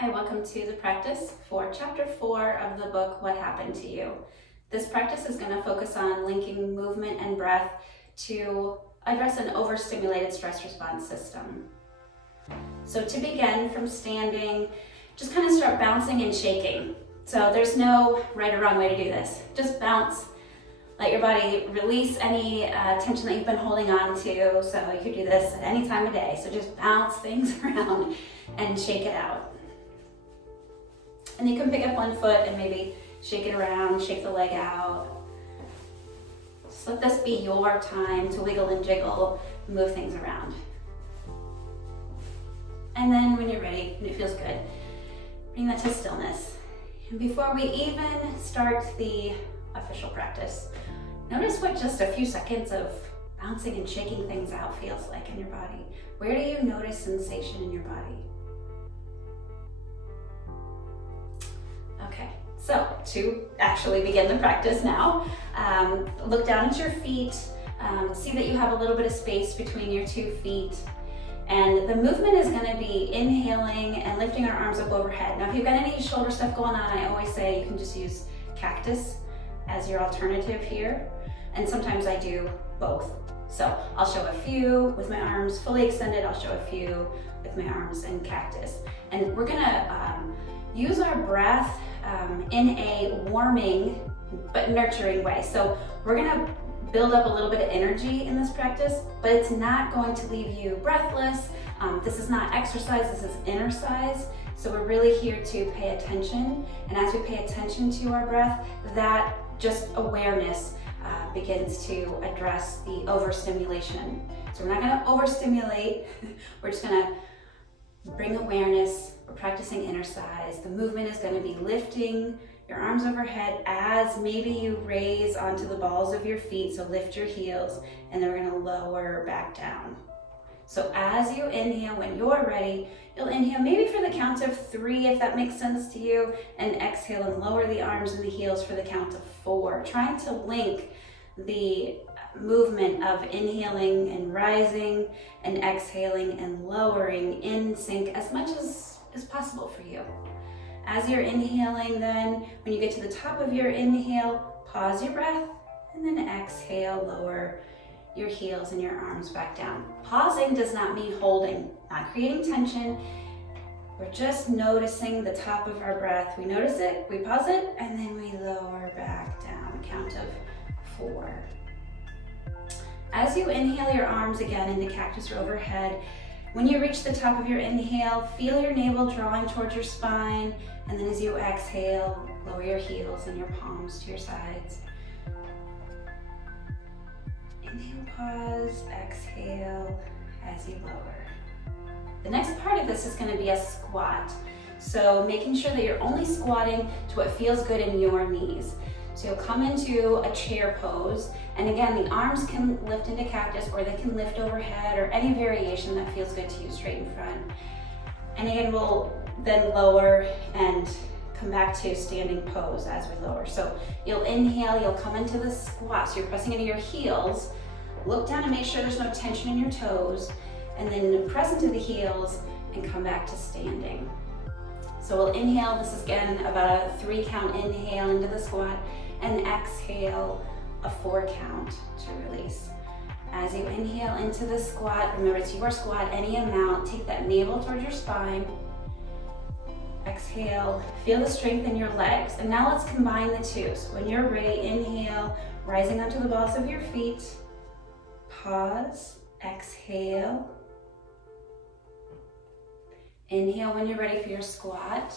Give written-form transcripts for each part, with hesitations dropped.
Hi, welcome to the practice for Chapter 4 of the book, What Happened to You? This practice is going to focus on linking movement and breath to address an overstimulated stress response system. So to begin from standing, just kind of start bouncing and shaking. So there's no right or wrong way to do this. Just bounce. Let your body release any tension that you've been holding on to. So you could do this at any time of day. So just bounce things around and shake it out. And you can pick up one foot and maybe shake it around, shake the leg out. Just let this be your time to wiggle and jiggle, move things around. And then when you're ready and it feels good, bring that to stillness. And before we even start the official practice, notice what just a few seconds of bouncing and shaking things out feels like in your body. Where do you notice sensation in your body? Okay, so to actually begin the practice now, look down at your feet, see that you have a little bit of space between your 2 feet, and the movement is going to be inhaling and lifting our arms up overhead. Now if you've got any shoulder stuff going on, I always say you can just use cactus as your alternative here, and sometimes I do both. So I'll show a few with my arms fully extended, I'll show a few with my arms in cactus. And we're going to use our breath in a warming but nurturing way. So we're gonna build up a little bit of energy in this practice, but it's not going to leave you breathless. This is not exercise, this is exercise. So we're really here to pay attention. And as we pay attention to our breath, that just awareness begins to address the overstimulation. So we're not gonna overstimulate, we're just gonna bring awareness. We're practicing exercise. The movement is going to be lifting your arms overhead as maybe you raise onto the balls of your feet, so lift your heels, and then we're going to lower back down. So as you inhale, when you're ready, you'll inhale maybe for the count of 3 if that makes sense to you, and exhale and lower the arms and the heels for the count of 4, trying to link the movement of inhaling and rising and exhaling and lowering in sync as much as possible for you. As you're inhaling, then when you get to the top of your inhale, pause your breath and then exhale, lower your heels and your arms back down. Pausing does not mean holding, not creating tension. We're just noticing the top of our breath. We notice it, we pause it, and then we lower back down, count of 4. As you inhale your arms again into cactus or overhead, when you reach the top of your inhale, feel your navel drawing towards your spine, and then as you exhale, lower your heels and your palms to your sides. Inhale, pause, exhale as you lower. The next part of this is going to be a squat. So making sure that you're only squatting to what feels good in your knees. So you'll come into a chair pose, and again, the arms can lift into cactus or they can lift overhead or any variation that feels good to you straight in front. And again, we'll then lower and come back to standing pose as we lower. So you'll inhale, you'll come into the squat. So you're pressing into your heels, look down and make sure there's no tension in your toes, and then press into the heels and come back to standing. So we'll inhale, this is again about a 3 count inhale into the squat, and exhale a 4 count to release. As you inhale into the squat, remember it's your squat, any amount, take that navel towards your spine. Exhale, feel the strength in your legs. And now let's combine the two. So when you're ready, inhale, rising onto the balls of your feet. Pause, exhale. Inhale when you're ready for your squat.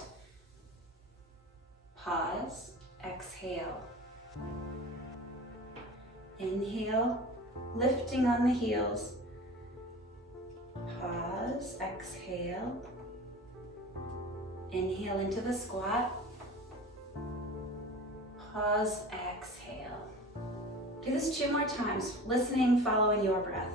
Pause, exhale. Inhale, lifting on the heels. Pause, exhale. Inhale into the squat. Pause, exhale. Do this 2 more times, listening, following your breath.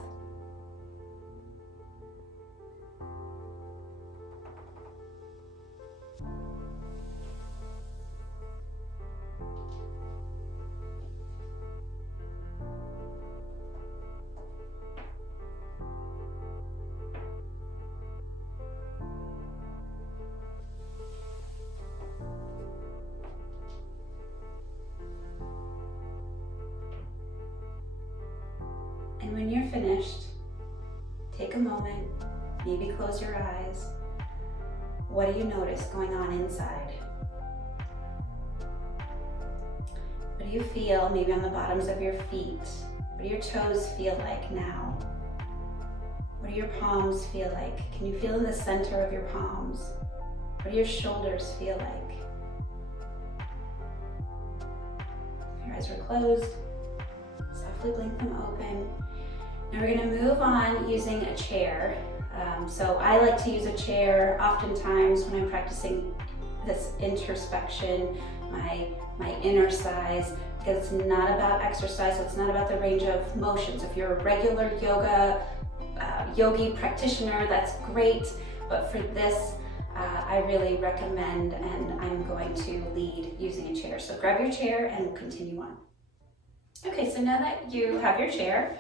you're finished, take a moment, maybe close your eyes. What do you notice going on inside? What do you feel maybe on the bottoms of your feet? What do your toes feel like now? What do your palms feel like? Can you feel in the center of your palms? What do your shoulders feel like? If your eyes were closed, softly blink them open. Now we're going to move on using a chair. So I like to use a chair oftentimes when I'm practicing this introspection, my inner size, because it's not about exercise, so it's not about the range of motions. If you're a regular yogi practitioner, that's great, but for this, I really recommend, and I'm going to lead using a chair. So grab your chair and we'll continue on. Okay, so now that you have your chair,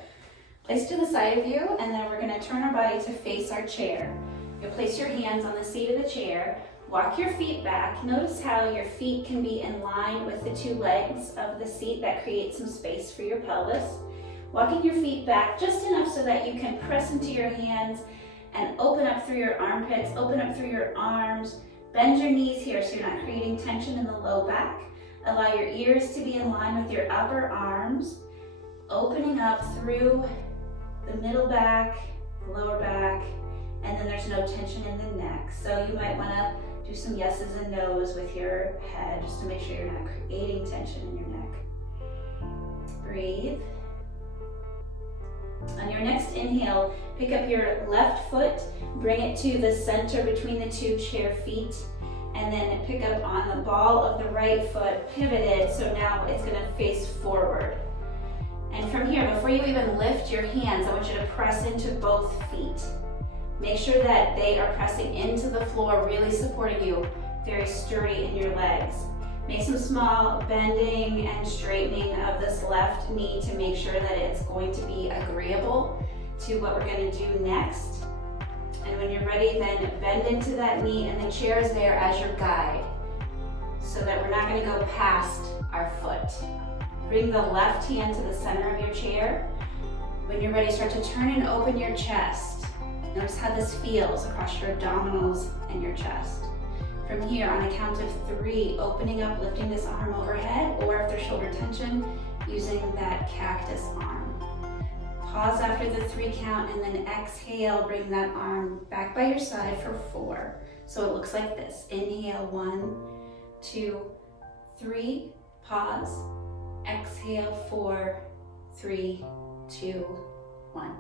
place it to the side of you, and then we're going to turn our body to face our chair. You'll place your hands on the seat of the chair, walk your feet back. Notice how your feet can be in line with the two legs of the seat. That creates some space for your pelvis. Walking your feet back just enough so that you can press into your hands and open up through your armpits, open up through your arms. Bend your knees here so you're not creating tension in the low back. Allow your ears to be in line with your upper arms, opening up through the middle back, the lower back, and then there's no tension in the neck. So you might want to do some yeses and nos with your head just to make sure you're not creating tension in your neck. Breathe. On your next inhale, pick up your left foot, bring it to the center between the two chair feet, and then pick up on the ball of the right foot, pivot it, so now it's going to face forward. And from here, before you even lift your hands, I want you to press into both feet. Make sure that they are pressing into the floor, really supporting you, very sturdy in your legs. Make some small bending and straightening of this left knee to make sure that it's going to be agreeable to what we're going to do next. And when you're ready, then bend into that knee, and the chair is there as your guide so that we're not going to go past our foot. Bring the left hand to the center of your chair. When you're ready, start to turn and open your chest. Notice how this feels across your abdominals and your chest. From here, on a count of 3, opening up, lifting this arm overhead, or if there's shoulder tension, using that cactus arm. Pause after the 3 count, and then exhale, bring that arm back by your side for 4. So it looks like this. Inhale, 1, 2, 3, pause. Exhale, 4, 3, 2, 1.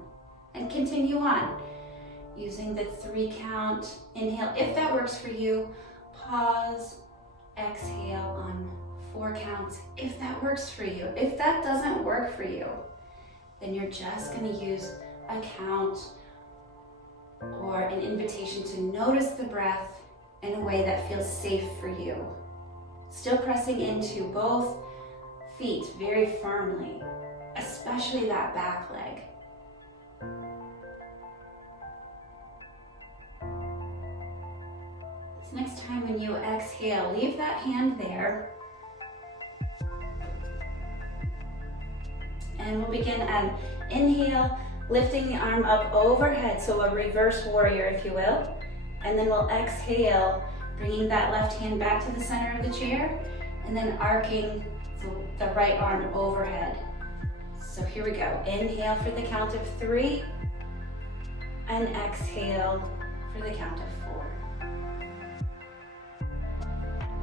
And continue on. Using the 3 count, inhale, if that works for you. Pause, exhale on 4 counts, if that works for you. If that doesn't work for you, then you're just going to use a count or an invitation to notice the breath in a way that feels safe for you. Still pressing into both feet very firmly, especially that back leg. Next time when you exhale, leave that hand there. And we'll begin an inhale, lifting the arm up overhead, so a reverse warrior, if you will. And then we'll exhale, bringing that left hand back to the center of the chair, and then arcing the right arm overhead. So here we go. Inhale for the count of 3, and exhale for the count of 4.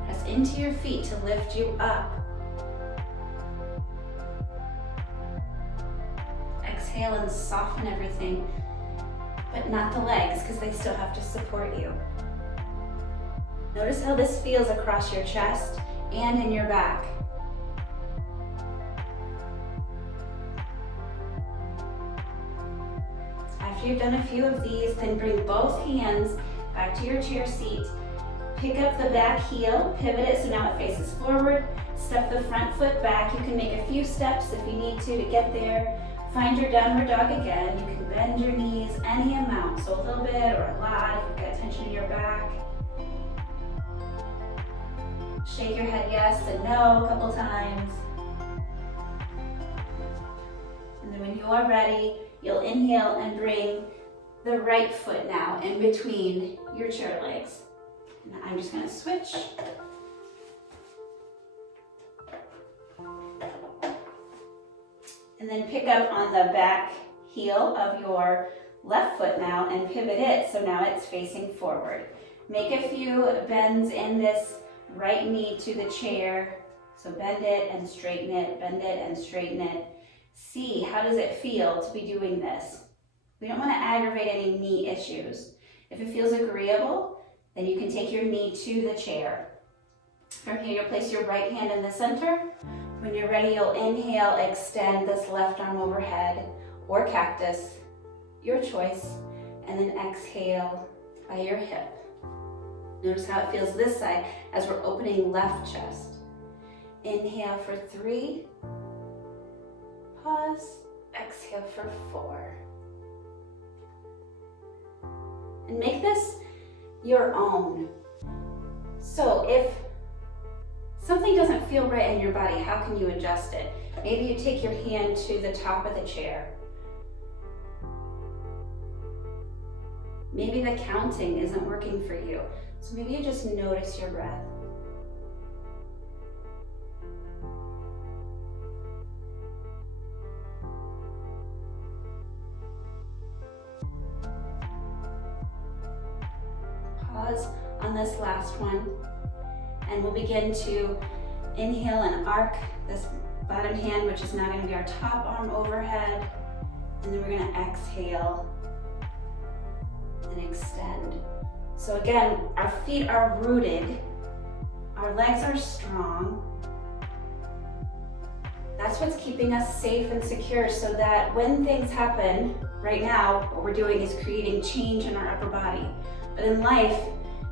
Press into your feet to lift you up. Exhale and soften everything, but not the legs because they still have to support you. Notice how this feels across your chest and in your back. After you've done a few of these, then bring both hands back to your chair seat. Pick up the back heel, pivot it so now it faces forward. Step the front foot back. You can make a few steps if you need to get there. Find your downward dog again. You can bend your knees any amount, so a little bit or a lot if you've got tension in your back. Shake your head yes and no a couple times. And then when you are ready, You'll inhale and bring the right foot now in between your chair legs. And I'm just gonna switch. And then pick up on the back heel of your left foot now and pivot it so now it's facing forward. Make a few bends in this right knee to the chair. So bend it and straighten it, bend it and straighten it. See, how does it feel to be doing this? We don't want to aggravate any knee issues. If it feels agreeable, then you can take your knee to the chair. From here, you'll place your right hand in the center. When you're ready, you'll inhale, extend this left arm overhead or cactus, your choice, and then exhale by your hip. Notice how it feels this side as we're opening left chest. Inhale for 3, pause, exhale for 4. And make this your own. So if something doesn't feel right in your body, how can you adjust it? Maybe you take your hand to the top of the chair. Maybe the counting isn't working for you. So maybe you just notice your breath. Pause on this last one, and we'll begin to inhale and arc this bottom hand, which is now going to be our top arm overhead, and then we're going to exhale and extend. So again, our feet are rooted, our legs are strong. That's what's keeping us safe and secure, so that when things happen, right now, what we're doing is creating change in our upper body. But in life,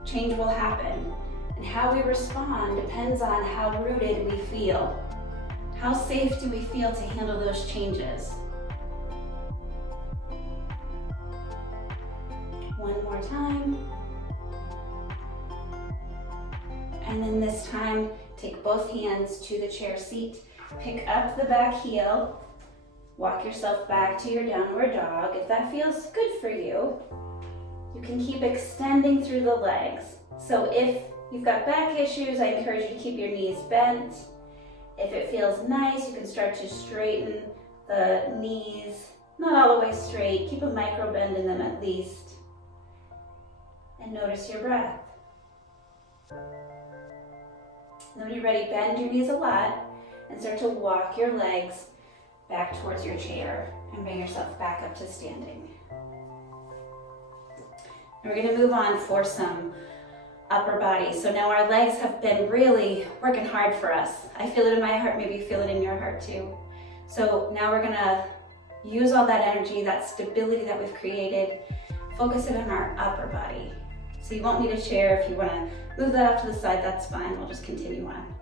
change will happen. And how we respond depends on how rooted we feel. How safe do we feel to handle those changes? One more time. And then this time, take both hands to the chair seat. Pick up the back heel. Walk yourself back to your downward dog. If that feels good for you, you can keep extending through the legs. So if you've got back issues, I encourage you to keep your knees bent. If it feels nice, you can start to straighten the knees, not all the way straight. Keep a micro bend in them at least. And notice your breath. Then when you're ready, bend your knees a lot and start to walk your legs back towards your chair and bring yourself back up to standing. And we're going to move on for some upper body. So now our legs have been really working hard for us. I feel it in my heart, maybe you feel it in your heart too. So now we're going to use all that energy, that stability that we've created, focus it on our upper body. So you won't need a chair. If you want to move that off to the side, that's fine. We'll just continue on.